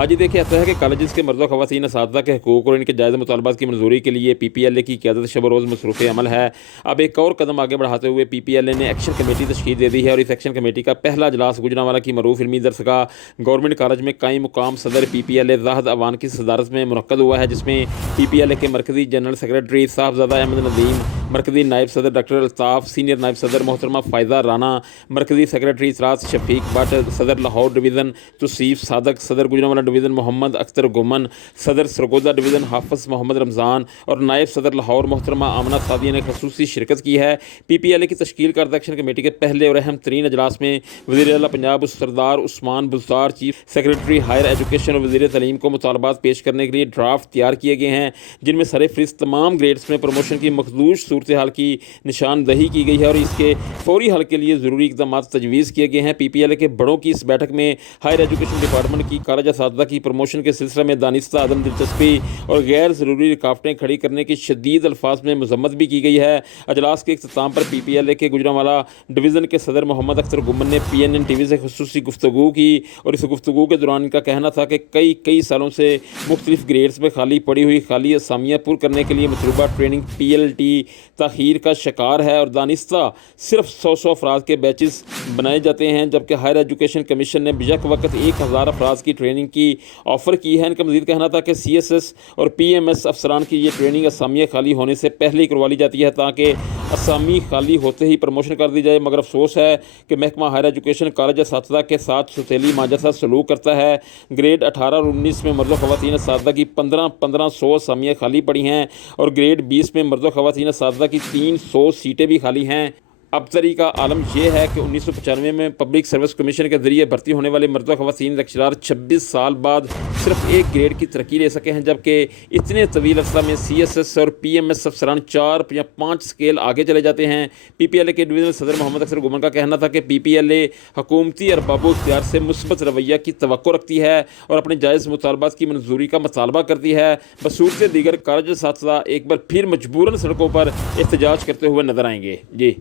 आज ही देखिए ऐसा है कि कॉलेज के मर्द ख़वातीन असातिज़ा के हकूक़ और इनके जायज़ मुतालबात की मंजूरी के लिए PPLA की क़यादत शब रोज़ मसरूफ़ अमल है। अब एक और कदम आगे बढ़ाते हुए PPLA ने एक्शन कमेटी तश्कील दे दी है और इस एक्शन कमेटी का पहला इजलास गुजरांवाला की मरूफ इल्मी दरसगाह गवर्नमेंट कॉलेज में कायम मुकाम सदर PPLA ज़ाहिद अवान की सदारत में मुनक्कद हुआ है, जिसमें PPLA के मरकज़ी जनरल सेक्रेटरी साहबजादा अहमद नदीम, मरकज़ी नायब सदर डॉक्टर अल्ताफ़, सीनियर नायब सदर मोहतरमा फ़ायदा राना, मरकज़ी सेक्रेटरी इजलास शफीक भट्ट, सदर लाहौर डिवीज़न तौसीफ़ सादक, सदर गुजरांवाला डिवीज़न मोहम्मद अख्तर गुमन, सदर सरगोदा डिवीज़न हाफ़िज़ मोहम्मद रमज़ान और नायब सदर लाहौर मोहतरमा आमना सादिया ने खसूसी शिरकत की है। PPLA की तश्कील करदा एक्शन कमेटी के पहले और अहम तरीन अजलास में वज़ीर आला Punjab Sardar Usman Buzdar, chief secretary higher education और वज़ीर तालीम को मुतालबात पेश करने के लिए ड्राफ्ट तैयार किए गए हैं, जिनमें सरफ़हरिस्त तमाम ग्रेड्स में प्रमोशन की मखदूश सूरत हाल की निशानदही की गई है और इसके फौरी हल के लिए ज़रूरी इक़दाम तजवीज़ किए गए हैं। PPLA के बड़ों की इस बैठक में हायर एजुकेशन डिपार्टमेंट की कॉलेज असातिज़ा की प्रमोशन के सिलसिले में दानिस्ता अदम दिलचस्पी और गैर ज़रूरी रुकावटें खड़ी करने की शदीद अल्फाज में मजम्मत भी की गई है। अजलास के इख्तिताम पर PPLA के गुजरांवाला डिवीज़न के सदर मोहम्मद अख्तर गुमन ने PNN TV से खुसूसी गुफ्तगू की और इस गुफ्तगू के दौरान इनका कहना था कि कई सालों से मुख्तलिफ ग्रेड्स में खाली पड़ी हुई खाली असामियाँ पुर करने के लिए मतलूबा ट्रेनिंग PLT ताख़ीर का शिकार है और दानिस्ता सिर्फ 100 अफराद के बैचेस बनाए जाते हैं, जबकि हायर एजुकेशन कमीशन ने बेशक वक्त 1000 अफराद की ट्रेनिंग की ऑफ़र की है। इनका मज़ीद कहना था कि CSS और PMS अफसरान की ये ट्रेनिंग असामियाँ खाली होने से पहले ही करवा ली जाती है ताकि असामी खाली होते ही प्रमोशन कर दी जाए, मगर अफसोस है कि महकमा हायर एजुकेशन कॉलेज असातिज़ा के साथ सुतीली माजसा सलूक करता है। ग्रेड 18 और 19 में मर्द ख़वातीन असातिज़ा की 1500 असामियाँ खाली पड़ी हैं और ग्रेड 20 में मर्द ख़वातीन असातिज़ा की 300 सीटें भी खाली हैं। अब तरीका आलम यह है कि 1995 में पब्लिक सर्विस कमीशन के ज़रिए भर्ती होने वाले मर्द ख़वातीन लेक्चरार 26 साल बाद सिर्फ एक ग्रेड की तरक्की ले सके हैं, जबकि इतने तवील अरसा में CSS और PMS अफसरान 4 या 5 स्केल आगे चले जाते हैं। PPLA के डिवीज़नल सदर मोहम्मद अख्तर गुमन का कहना था कि PPLA हुकूमती अरबाबो इख्तियार से मुस्बत रवैया की तवक्को रखती है और अपने जायज़ मुतालबात की मंजूरी का मुतालबा करती है। बसूरत दीगर कॉलेज असातिज़ा एक बार फिर मजबूरन सड़कों पर एहतजाज करते हुए नजर आएंगे। जी।